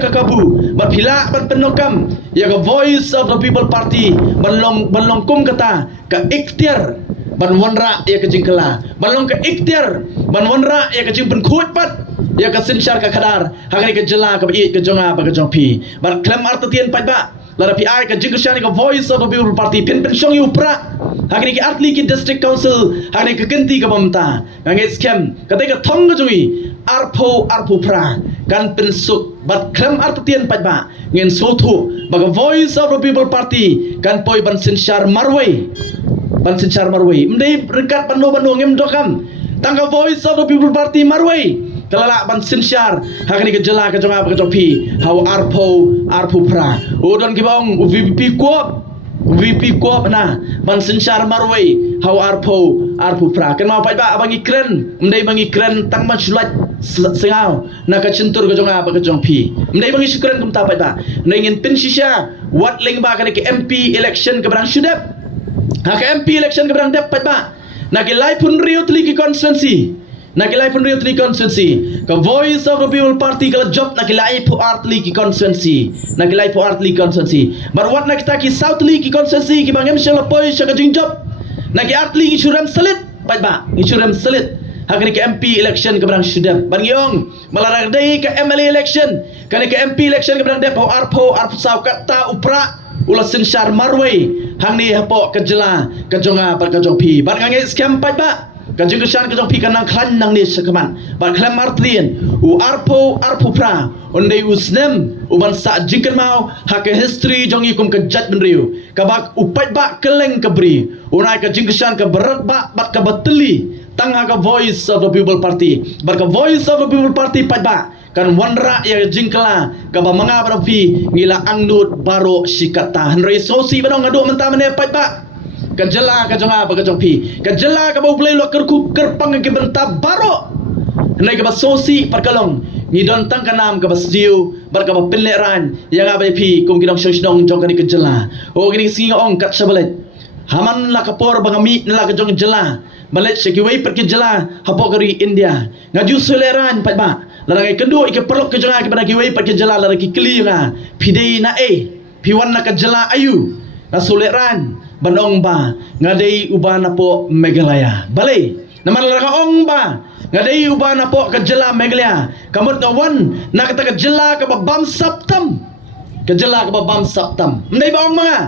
kakabu bar phila ban penokam ya ka voice of the people party ban kum kata ka ikhtiar ban wanra ya ka jingkala ban ka ikhtiar ban wanra ya ka jing pen khut pat ya ka sinsyar ka khadar hagani ka jela ka bi ka jonga ba ka jongpi bar klem artien pai ba la pi ai ka jingshani ka voice of the people party pen shong yu pra hagani ki artli ki district council hagani ka genti ka bamta ngai scam katai ka thong ka jui arpo pra kan pen suk bat klem artien pai ba ngen sotu ba ka voice of the people party kan poi ban sinsyar marwai mdei rekat banu ngem dokam tangga voice of the people party marwai kalala ban sinsyar hagani ka jela ka jonga ka jopi how arpo pra udon ki bang VP kuap na ban sinsyar marwai how arpo pra kan mau pai ba bangi kren mdei bangi kren tang ban sulat sengau nak centur ke jonga ba ke jong pi mendai bangi syukuran kum tapai ba ngin pin shisha wat ling ba ka ke MP election ke barang syudap ha ke MP election ke barang dep ba nak lai pun riu tli ki constituency nak lai pun riu tli constituency ka voice of the people party kala job nak lai pu artli ki constituency nak lai pu artli constituency bar wat nak kita ki south li ki constituency ki bangem shala poi shaka jing job nak artli ki suram salit ba ki suram salit hakani ke MP election ke barang syudap bang yong malarang dai ke MLA election kani ke MP election ke barang dep arpo sau kata upra ula sensyar marway hang ni hapo ke jela ke jonga par ke jong pi bar ngange scam ba kan jeng kesan ke jong pi kanang klan nang ni sekaman bar klan martien u arpo pra ondai usnem u ban sa jingken mau hak history jong ikum ke jat benriu ka bak upai ba keleng ke bri unai ke jeng kesan ke berat ba bat ke bateli tangha ke voice of the people party bar ke voice of the people party ba kan wanra ya jingkla ka ba manga brapi ngila angdut baro sikata henry sosi banong ngadu menta mene ba ka jela ka jonga ba ka jongpi ka jela ka ba ulai lo kerku kerpang ke benta baro nai ka ba sosi parkalong ni don tang kanam ka ba siu bar ka ba penleran yang abai pi kum kidong shoshnong jong ka ni ka jela o gini singa ong kat sabalet haman la kapor bangami la ka jong jela balet sekiwai pergi jela hapo kari India ngaju suleran ba larang kedua ike perlu ke jonga ke pada kiwai pergi jela larang ki kli nga pidei na piwan na ka jela ayu na suleran banong ba ngadai ubana po Meghalaya balai naman larang ong ba ngadai ubana po ka jela Meghalaya kamut ngawan na kata ka jela ka bam saptam ka jela ka bam saptam ndai ba ong mga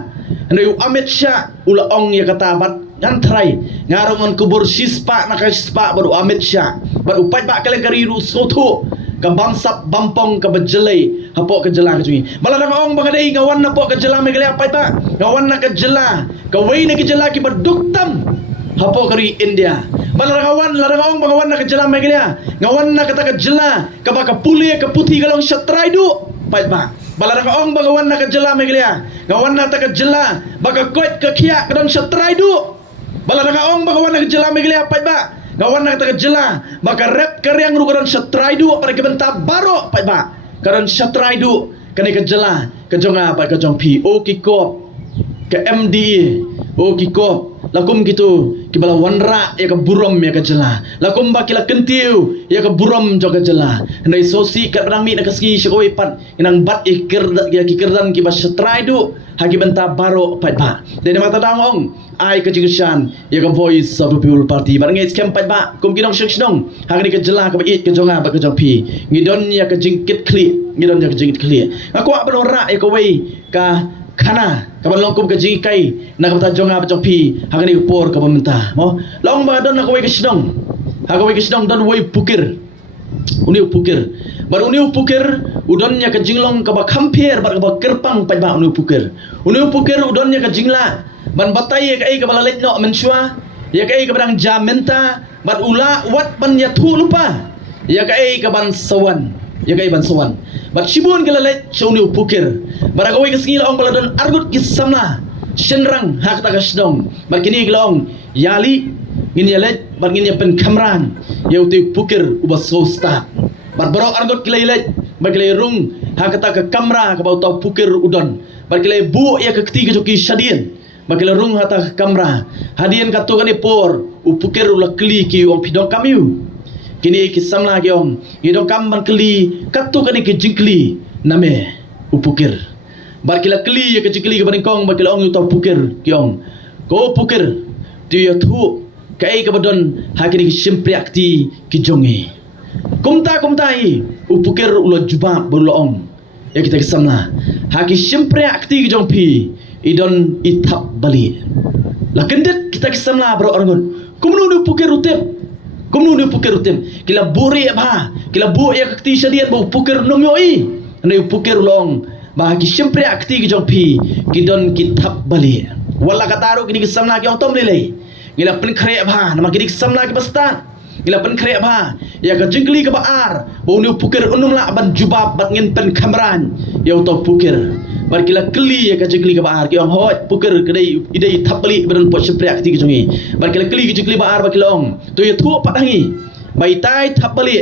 ndai Amit Shah ula ong ya kata bat ngantrai ngarungan kubur sispa nak sispa baru Amit Shah baru upai ba kalian kariru soto ka bamsap bampong ka bajelai hapo ka jela ka cungi bala na ong bagadai ngawan na po ka jela Meghalaya upai ba ngawan na ka jela ka wei na ka jela ki baduktam hapo kari India bala ngawan la ong ngawan na ka jela Meghalaya ngawan na ka jela ka ba ka puli ka puthi galong satraidu upai ba bala ong ngawan na ka jela Meghalaya ngawan na ta ka jela baka koit ka khia ka don satraidu bala ong bagawan na jela Meghalaya pa ba gawan na kata jela baka rep karyang rugaran satraidu para kebenta baro pa ba karon satraidu kani ka jela ka jonga pa ka jong pi o kikop ka MDA o kikop lakum gitu kibala wanra ya ka burom ya ka jela lakum ba kila kentiu ya ka burom jo ka jela ndai sosi ka pedang mi na kaski syakoi pat inang bat ikir ya kikirdan ki ba satraidu hagi benta baro pa ba dene mata dangong ai ka jingsan ya ka voice of the people party barang es kem ba kum kidong shokdong hagni ka jela ka bait ka jonga ba ka jong pi ngidon ya ka jingkit kli ngidon ya ka jingkit kli aku apa ora ya ka wei ka khana ka ban longkum ka jingai na ka ta jonga ba jong pi hagni por ka pementa mo long ba don na ka wei ka sidong ha ka wei ka sidong don wei pukir uni pukir baru uni pukir udonnya ka jinglong ka ba khampier bar ka ba kerpang pa ba uni pukir udonnya ka jingla ban batai ka ai ka balalet no mensua ya ka ai ka barang jamenta bat ula wat ban ya thu lupa ya ka ai ka ban sawan ya ka ai ban sawan bat sibun ka lalet chuni pukir baragawi ka singila ong baladon argut kisamna shenrang hak ta ka shdong bar kini glong yali ngin yalet bar ngin ya pen kamran ya uti pukir uba sosta bar baro argut kilailet bar kilai rung hak ta ka kamra ka bau tau pukir udon bar kilai bu ya ka ketiga joki shadien bakil rung hata kamra hadian katu kani por upukir ula kli ki ong pidong kamiu kini kisamla ki ong idong kamban kli katu kani ki jingkli name upukir barkila kli ya ki jingkli ki baringkong bakil ong utau pukir ki ong ko pukir tu ya thu kai ka badon hakini ki simpriakti ki jongi kumta i upukir ula jubab berulo ong ya kita kisamla haki simpriakti ki jong pi idon itap bali la kendet kita kisamla bro orgon kumnu ni pukir utem kila buri ba kila bu ya kakti shadian bu pukir nomyoi ne pukir long ba ki sempre akti ki jong pi kidon kitap bali wala kataru kini kisamla ki otom lele gila pen khre ba nama kini kisamla ki basta gila pen khre ba ya ka jingli ka baar bu ni pukir unum la ban jubab bat ngin pen kamran ya uto pukir bar kila kli ya ka jingli ka baar ki ong hot pukir kedai idai thapli beran pot sempre akti ki jongi bar kila kli ki jingli baar ba kilong to ya thu padangi bai tai thapli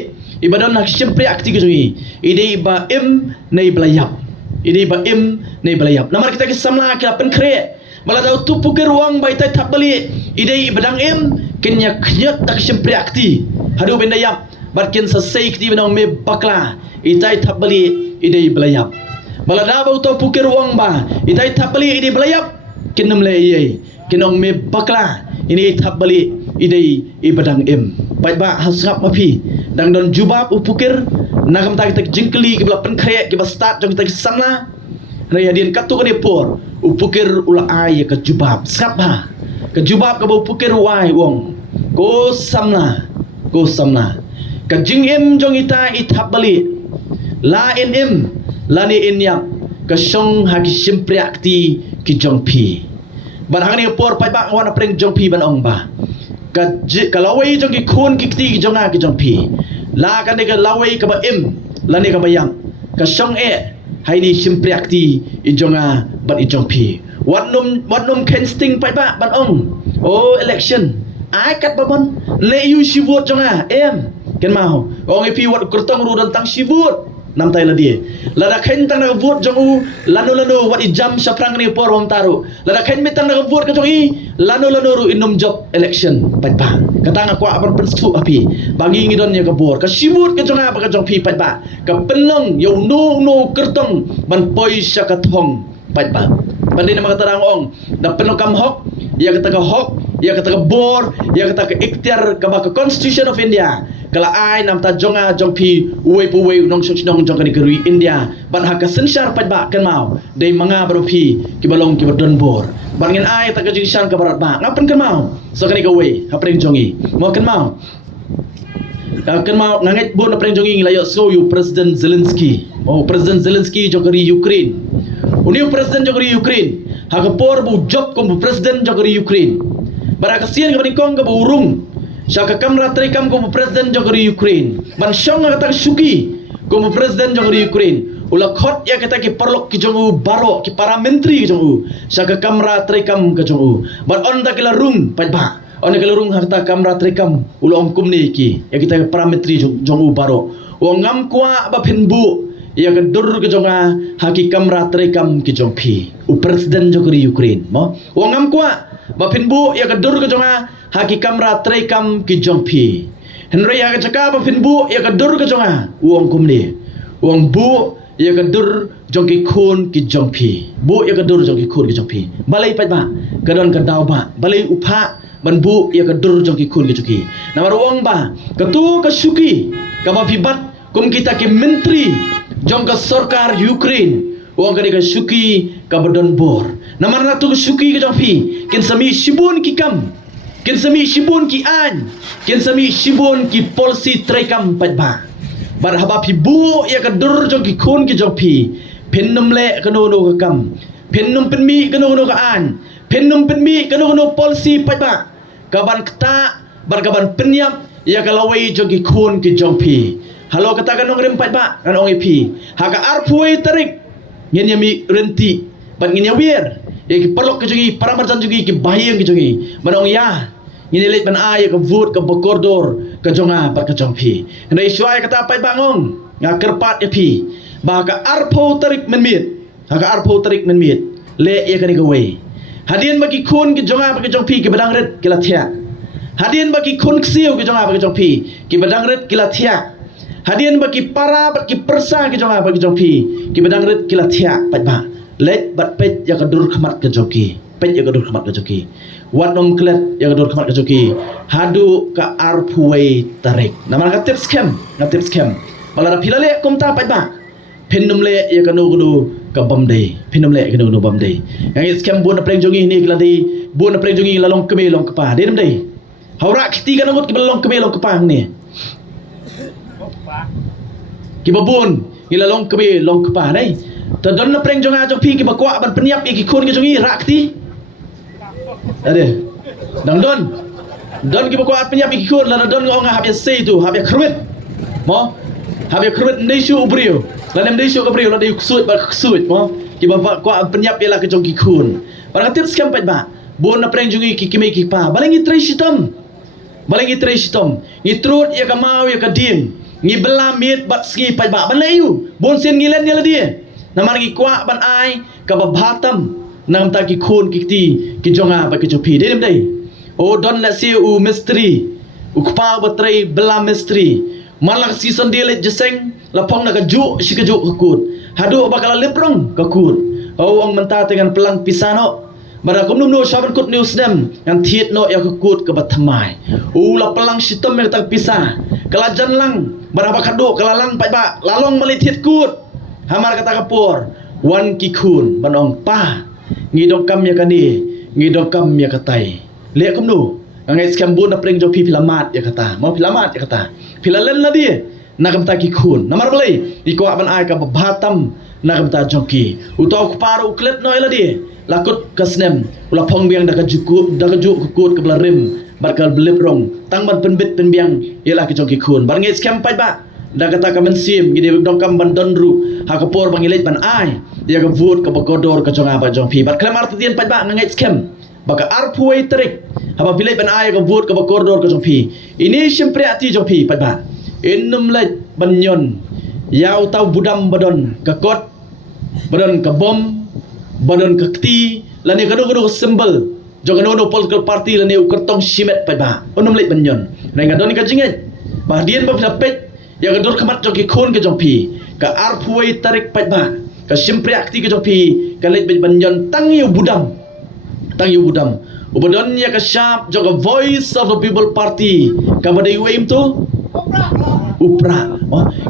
ibadan nak sempri akti ke jungi ide iba nei belayap ide iba nei belayap namar kita ke samla ke pen kre bala dau tu pukir ruang bai tai thap bali ide ibadang kenya knyat tak sempri akti hadu bendayap barkin sesai kti benong me bakla itai thap bali ide belayap bala da bau tu pukir ruang ba itai thap bali ide belayap kinam le ye kinong me bakla ini thap bali ide ibadang bai ba hasap mapi dang don jubab upukir nakam tak tak jingkeli ke bala pen kre ke ba start jong tak samla raya din katu ke por upukir ula ai ke jubab sapa ke jubab ke upukir wai wong ko samna ke jing jong ita ithap bali la la ni yap ke song hagi simpri akti ki jong pi barang ni por pai ba wana preng jong pi ban ong ba ka lawai jong ki khun ki ti ki jong a ki jong pi la ka ni ka lawai ka ba la ni ka ba yang ka song hai ni simpri akti i jonga ban i jong pi wat num ken sting pai ba ban ong election ai kat ba bon le yu shi vote jonga ken mau ong pi wat kurtong ru dan tang shi vote nam tai la dia la khen tang na vote jong u lanu wat i jam saprang ni por wong taru la khen mi tang na vote ka jong i lanu ru inum job election pai ba katang aku aban pensu api bagi ngidon ya ka bor ka shi vote ka jonga ba ka jong pi pai ba ka penlong yo no kurtong ban poi sya ka thong pai ba bandai nama kata ong da penlong kam hok ya kata ka hok ya kata ka bor ya kata ka ikhtiar ka ba ka constitution of India kala ai nam ta jonga jong pi uwe pu uwe nong sok nong jong ka ni kerui India ban hak sensar pai ba kan mau dei manga bro pi ki balong ki badon bor bangin ai ta ka jing shan ka barat ba ngapen kan mau so ka ni ka we ha preng jongi mo kan mau nganget bon preng jongi layo so you President Zelensky President Zelensky jokari Ukraine uni President jokari Ukraine ha ka por bu job kom bu President jokari Ukraine bara kasian ka kong ka bu urung Syaka kamra trikam ko President jogori Ukraine ban syong kata suki ko President jogori Ukraine ula khot ya kata ki perlok ki jongu baro ki para menteri ki jongu syaka kamra trikam ka jongu ban on ta kila rung pai ba on kila rung harta kamra trikam ula ongkum ni ki ya kita para menteri jongu baro o ngam kwa ba phinbu ya ka dur ke jonga haki kamra trikam ki jongpi President jogori Ukraine mo o ngam kwa ba phinbu ya ka dur ke jonga haki kamra trekam ki jongpi henry ya ka ba phinbu ya ka dur ke jonga uang kumni uang bu ya ka dur jongki khun ki jongpi bu ya ka dur jongki khun ki jongpi balai pai ba kadon ka daw ba balai upha ban bu ya ka dur jongki khun ki jongki namar uang ba ka tu ka suki ka ba fibat kum kita ki menteri jong ka sarkar Ukraine uang ka suki ka badon bor namar na tu suki ka jongpi kin sami shibun ki kam kin sami shibun ki an kin sami shibun ki polisi trekam pat ba bar haba pi bu ya ka dur jong ki khun ki jong pi pennum le ka no ka kam pennum penmi ka no ka an pennum penmi ka no polisi pat ba ka ban kta bar ka ban penyap ya ka lawai jong ki khun ki jong pi halo kata ka no rem pat ba kan ong pi ha ka arpuai tarik nyen yami renti ban nyen yawir ya ki perlok ke jongi para marjan jongi ki bayang ki jongi manong ya ini let ban ay ka vote ka bakordor ka jonga par ka jongpi nei swai kata pai bangong nga kerpat ya pi ba ka arpo tarik menmit ha ka arpo tarik menmit le ya ka ni ka we hadien bagi khun ki jonga par ka jongpi ki badang ret ki la thia hadien bagi khun ksiu ki jonga par ka jongpi ki badang ret ki la thia hadien bagi para ki persa ki jonga par ka jongpi ki badang ret ki la thia pai ba let bat pet ya ka dur khmat ka joki pet ya ka dur khmat ka joki wat nom klet ya ka dur khmat ka joki hadu ka arpuai tarik nama ka tips scam malara pilale komta pai ba phendum le ya ka no ka bamdei phendum le ka no bamdei yang scam bun preng jongi ni kladi bun preng jongi lalong keme long kapa dem dei haura kiti ka ngot ki balong keme long kapa ni ki babun ilalong keme long kapa dei ta don na preng jonga jong pi ki bakwa ban penyap ki khun ki jongi rakti ade dang don ki bakwa penyap ki khun la don ngong hab ya sei tu hab ya khruit mo hab ya khruit nei shu ubrio la nem nei shu ubrio la dei ksut ba ksut mo ki bakwa penyap ya la ki jong ki khun ba ka tips kam pat ba bon na preng jongi ki kime ki pa balengi tre shitam ngi trut ya ka mau ya ka ding ngi bela mit bat ski pai ba ban leyu bon sin ngi len ya la dia namar ngi kwa ban ai ka ba bhatam nam ta ki khun ki ti ki jonga ba ki chopi de dem dai o don la si u mystery u kpa ba trai bela mystery malak season dia le jeseng la phong na ka ju si ka ju ka kut hadu bakal leprong ka kut o ang menta dengan pelang pisano bara kum no saban kut news dem yang thiet no ya ka kut ka bathamai u la pelang sitom yang tak pisah kalajan lang bara ba khadu kalalang pai ba lalong mali thiet kut hamar kata kapur wan ki khun banong pa ngidong kam ya kani ngidong kam ya katai le kum no ngai skam bun na preng jo pi pilamat ya kata mau pilamat ya kata pilalen la dia nakam ta ki khun namar balai di ko ban ai ka bhatam nakam ta joki utau paru klet no la dia lakut kasnem ula phong biang da ka juku da ka juk kut ka belarim barkal belip rong tang ban penbit penbiang ialah ki joki khun bar ngai skam pai ba da kata ka men sim gidi dong kam ban donru ha ka por bangilet ban ai dia ka vut ka bagodor ka jonga ba jong pi bar klamar tu tien pai ba ngai skam baka arpuai terik haba bilai ban ai ka vut ka bagodor ka jong pi ini sempre ati jong pi pai ba innum lej banyon yau tau budam badon ka kot badon ka bom badon ka kti lani kadu symbol jogan no political party lani ukertong simet pai ba innum lej banyon nai ngadon ka jinget bah dien ba pet ya gadur khamat joki khun ka jongpi ka arpuai tarik pai ba ka sempre akti ka jongpi ka lej banyon tangiu budam ubadon ya ka sharp joga voice of the people party ka badai waim tu upra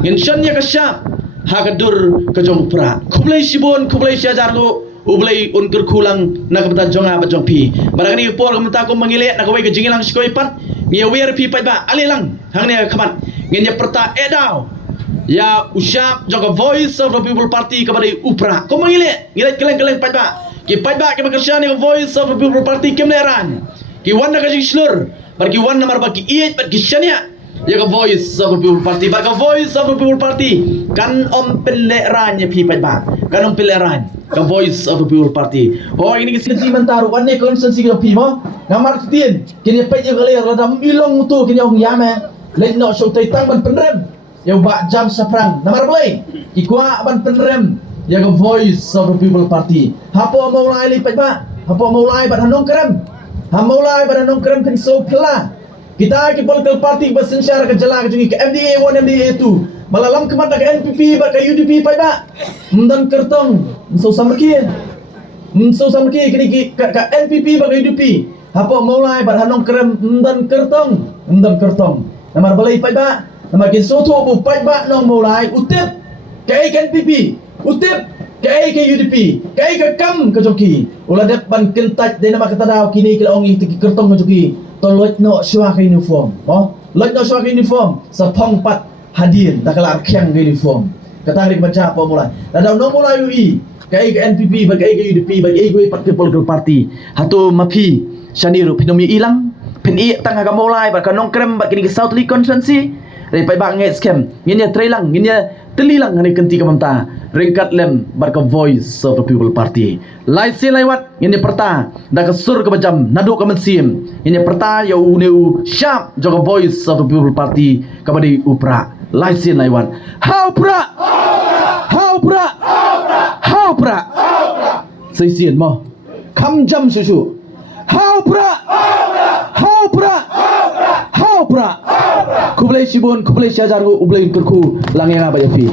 ngin shan ya ka sharp ha gadur ka jong upra kumlai sibon kumlai syajar go ublai unkur kulang na ka jonga ba jongpi barangani por ka ko mangile na ka wai ka jingilang sikoi pat ngia wer pi pai ba ali lang hang ne khamat ngin ya perta edau ya usyap joga voice of the people party ka badai upra ko mangile ngile keleng pai ba ki pai ba ki makerja ni voice of the people party kem leran ki wan na ka jislur bar ki wan namar ba ki iet bar ki shania ya ka voice of the people party bar ka voice of the people party kan om peleran ya pi pai ba kan om peleran ka voice of the people party oh ini ki si mentaru wan ne konsensi ka pi mo ngamar tien kini pai ya gale radam ilong tu kini ong yame len no show tai tang ban penrem ya ba jam saprang namar play ki kwa ban penrem ya ka voice of the people party hapo maulai lipat ba hapo maulai ban hanong krem ha maulai ban hanong krem kan so pla kita ki political party bersensyar ke jala ke jungi ke MDA 1 MDA 2 malalam kemat ke NPP ba ke UDP pai ba mdan kertong so samki kini ki ka NPP ba ke UDP hapo maulai ban hanong krem mdan kertong namar balai pai ba namar ki so tu bu pai ba nong maulai utip ke NPP utip ke UDP ke kam ke joki ulah dep ban kentaj de nama kata daw kini kila ongi tiki kertong ke joki tolot no syua ke uniform lot no syua ke uniform sa phong pat hadir dak kala arkyang ke uniform kata rik baca apa mulai daw no mulai UI ke NPP bagi ke UDP bagi ke political party hatu mapi shaniru pinomi ilang pen i tang ka mulai ba kanong krem ba kini ke South League constituency rai pai ba ngai scam nginya trailang nginya telilang ngani kenti ka manta ringkat lem barka voice of the people party lai si laiwat ngini perta da ka sur ka bajam nadu ka mensim ngini perta ya uneu sharp joga voice of the people party ka badi upra lai si laiwat how pra sai sien mo kam jam susu how pra kublai sibon kublai syajar ublai kerku langena bayafi